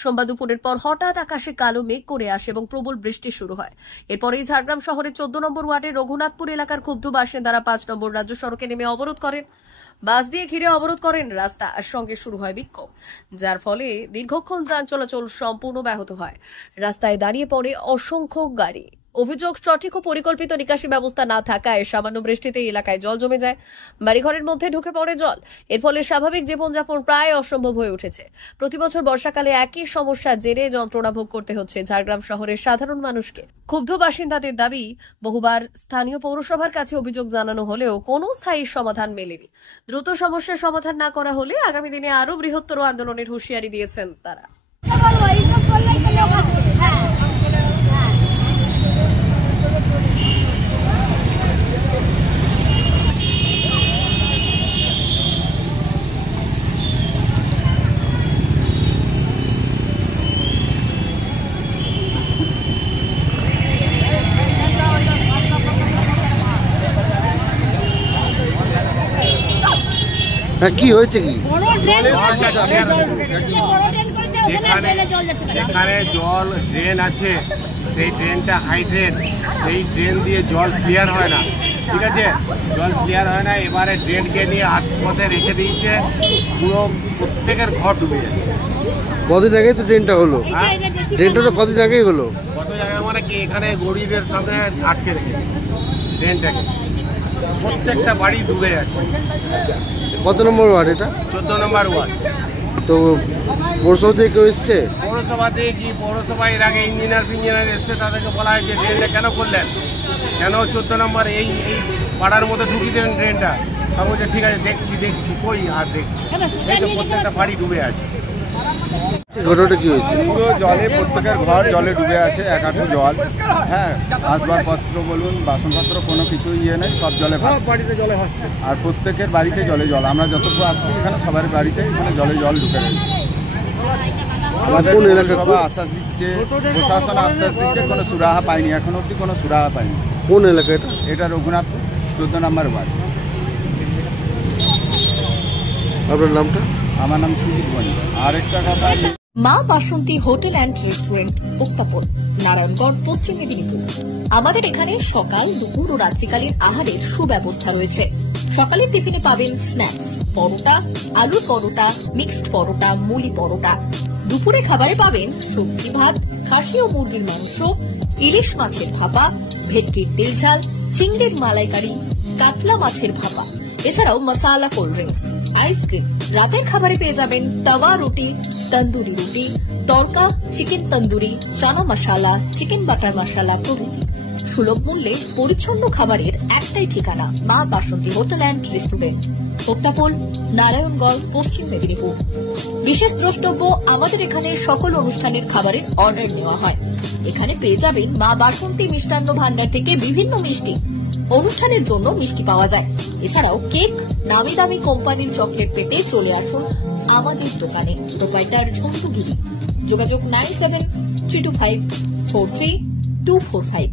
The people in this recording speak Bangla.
সোমবার দুপুরের পর হঠাৎ আকাশে কালো মেঘ করে আসে এবং প্রবল বৃষ্টি শুরু হয়। এরপরেই ঝাড়গ্রাম শহরের 14 নম্বর ওয়ার্ডের রঘুনাথপুর এলাকার ক্ষুব্ধ বাসিন্দারা 5 নম্বর রাজ্য সড়কে নেমে অবরোধ করেন। বাস দিয়ে ঘিরে অবরোধ করেন রাস্তা, আর সঙ্গে শুরু হয় বিক্ষোভ, যার ফলে দীর্ঘক্ষণ যান চলাচল সম্পূর্ণ ব্যাহত হয়। রাস্তায় দাঁড়িয়ে পড়ে অসংখ্য গাড়ি। অভিযোগ, সঠিক ও পরিকল্পিত নিকাশি ব্যবস্থা না থাকায় সামান্য বৃষ্টিতে এলাকায় জল জমে যায়, বাড়িঘরের মধ্যে ঢুকে পড়ে জল। এর ফলে স্বাভাবিক জীবনযাপন প্রায় অসম্ভব হয়ে উঠেছে। প্রতি বছর বর্ষাকালে একই সমস্যার জেরে যন্ত্রণা ভোগ করতে হচ্ছে ঝাড়গ্রাম শহরের সাধারণ মানুষকে। ক্ষুব্ধ বাসিন্দাদের দাবি, বহুবার স্থানীয় পৌরসভার কাছে অভিযোগ জানানো হলেও কোনো স্থায়ী সমাধান মেলেনি। দ্রুত সমস্যার সমাধান না করা হলে আগামী দিনে আরো বৃহত্তর আন্দোলনের হুঁশিয়ারি দিয়েছেন তারা। কি হয়েছে? কি যেখানে জল ড্রেন আছে, সেই ড্রেনটা হাই ড্রেন, সেই ড্রেন দিয়ে জল ক্লিয়ার হয় না। ঠিক আছে, জল ক্লিয়ার হয় না। এবারে ড্রেনকে নিয়ে হাত পথে রেখে দিয়েছে, পুরো প্রত্যেকের ঘর ডুবে যাচ্ছে। কদিন আগে তো ড্রেনটা হলো, ড্রেনটা তো কদিন আগেই হলো। কত জায়গায় মানে কি, এখানে গরিবের সামনে আটকে রেখেছে ড্রেনটাকে, প্রত্যেকটা বাড়ি ডুবে যাচ্ছে। কত নম্বর ওয়ার্ড এটা? 14 নম্বর ওয়ার্ড। তো পৌরসভা থেকে কেউ এসছে? পৌরসভা থেকে কি, পৌরসভা এর আগে ইঞ্জিনিয়ার এসছে, তাদেরকে বলা হয় যে ড্রেনটা কেন করলেন, কেন 14 নম্বর এই পাড়ার মধ্যে ঢুকিয়ে দেন ড্রেনটা। তারপর বলছে ঠিক আছে দেখছি, কই আর দেখছি, এই তো প্রত্যেকটা বাড়ি ডুবে আছে। ঘটনাটা কি হয়েছে? পুরো জলে প্রত্যেকের ঘর জলে ডুবে আছে, এক হাঁটু জল। হ্যাঁ, আসবাবপত্র বলুন, বাসনপত্র, কোনো কিছু নেই, সব জলে ভাসছে। আর প্রত্যেকের বাড়িতে জলে জল। আমরা যতটুকু আসছি এখানে সবার বাড়িতে এখানে জল ঢুকে রয়েছে। কোন এলাকা? সবাই আশ্বাস দিচ্ছে, প্রশাসন আশ্বাস দিচ্ছে, কোনো সুরাহা পাইনি, এখন অব্দি কোনো সুরাহা পাইনি। কোন এলাকা এটা? এটা রঘুনাথপুর 14 নম্বর ওয়ার্ড। আপনার নামটা? আমার নাম সুজিত বণিক। আর একটা কথা, মা বাসন্তী হোটেল অ্যান্ড রেস্টুরেন্ট, উত্তাপন, নারায়ণগড়, পশ্চিম মেদিনীপুর। আমাদের এখানে সকাল, দুপুর ও রাত্রিকালীন আহারের সুব্যবস্থা রয়েছে। সকালের টিফিনে পাবেন স্ন্যাক্স, পরোটা, আলুর পরোটা, মিক্সড পরোটা, মুলি পরোটা। দুপুরে খাবারে পাবেন সবজি ভাত, খাসি ও মুরগির মাংস, ইলিশ মাছের ভাপা, ভেটকির তেল ঝাল, চিংড়ির মালাইকারি, কাতলা মাছের ভাপা, এছাড়াও মশালা কোল্ড ড্রিঙ্কস, আইসক্রিম। রাতের খাবারে পেয়ে যাবেন তাওয়া রুটি, তন্দুরি রুটি, তড়কা, চিকেন তন্দুরি, চানা মশালা, চিকেন বাটার মশালা প্রভৃতি। সুলভ মূল্যে পরিচ্ছন্ন খাবারের একটাই ঠিকানা, মা বাসন্তী হোটেল অ্যান্ড রেস্টুরেন্ট, উত্তাপন, নারায়ণগড়, পশ্চিম মেদিনীপুর। বিশেষ দ্রষ্টব্য, আমাদের এখানে সকল অনুষ্ঠানের খাবারের অর্ডার নেওয়া হয়। এখানে পেয়ে যাবেন মা বাসন্তী মিষ্টান্ন ভান্ডার থেকে বিভিন্ন মিষ্টি। অনুষ্ঠানের জন্য মিষ্টি পাওয়া যায়। এছাড়াও কেক, নামি দামি কোম্পানির চকলেট পেতে চলে আসুন আমাদের দোকানে। প্রোপাইটার ঝন্টু গিরি। যোগাযোগ 9732543245।